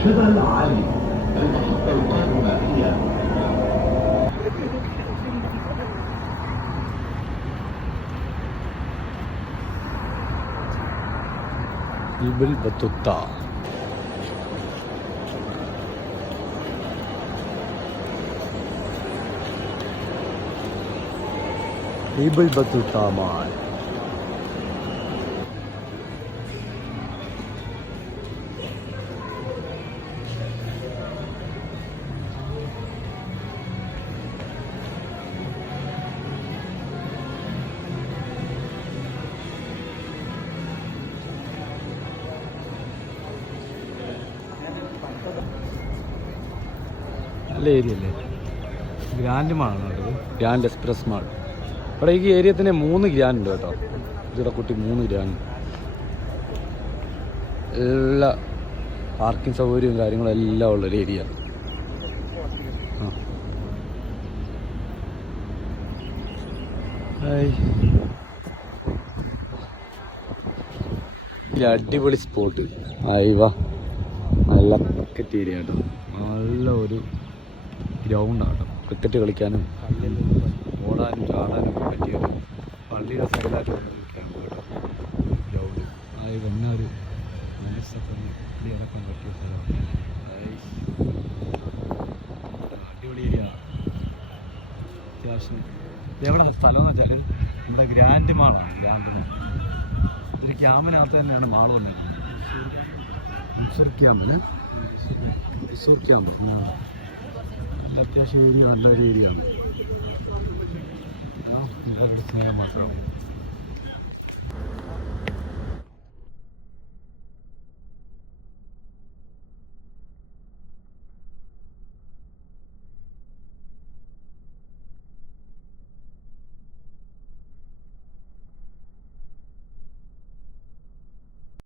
الشبه العالي المحطة القادمة هي ഇബിൽ ബത്തുത്ത. ഇബിൽ ബത്തുത്ത mall. നല്ല area അല്ലേ? Grand മാളാണ് കേട്ടത്, ഗ്രാൻഡ് എക്സ്പ്രസ് മാൾ. ഇവിടെ ഈ ഏരിയ തന്നെ 3 ഗ്രാൻഡ് ഉണ്ട് കേട്ടോ. ഇതിവിടെ കുട്ടി 3 ഗ്രാൻഡ്. എല്ലാ പാർക്കിംഗ് സൗകര്യവും കാര്യങ്ങളും എല്ലാം ഉള്ളൊരു ഏരിയ. അടിപൊളി സ്പോട്ട്. അയവ നല്ല ക്രിക്കറ്റ് ഏരിയ കേട്ടോ. നല്ല ഒരു ഗ്രൗണ്ടാണ് കേട്ടോ. ക്രിക്കറ്റ് കളിക്കാനും ഓടാനും ചാടാനും ഒക്കെ പറ്റിയത്. പള്ളിയുടെ സൈഡിലായിട്ട് വന്നൊരു ക്യാമ്പ് കേട്ടോ. ഗ്രൗണ്ട് ആയി വന്ന ഒരു മനസ്സൊക്കെ കളി ഇറക്കാൻ പറ്റിയ സ്ഥലമാണ്. അടിപൊളി ഏരിയ. അത്യാവശ്യം ഇതെവിടെ സ്ഥലം എന്ന് വെച്ചാൽ നമ്മുടെ ഗ്രാൻഡ് മാളാണ്. ഗ്രാൻഡ് മാൾ ഒരു ക്യാമ്പിനകത്ത് തന്നെയാണ് മാൾ വന്നിരിക്കുന്നത്. മൻസൂർ ക്യാമ്പിൽ മൻസൂർ ക്യാമ്പ് നല്ല അത്യാവശ്യം ഏരിയ, നല്ലൊരു ഏരിയ ആണ്. സ്നേഹം മാത്രമാണ്.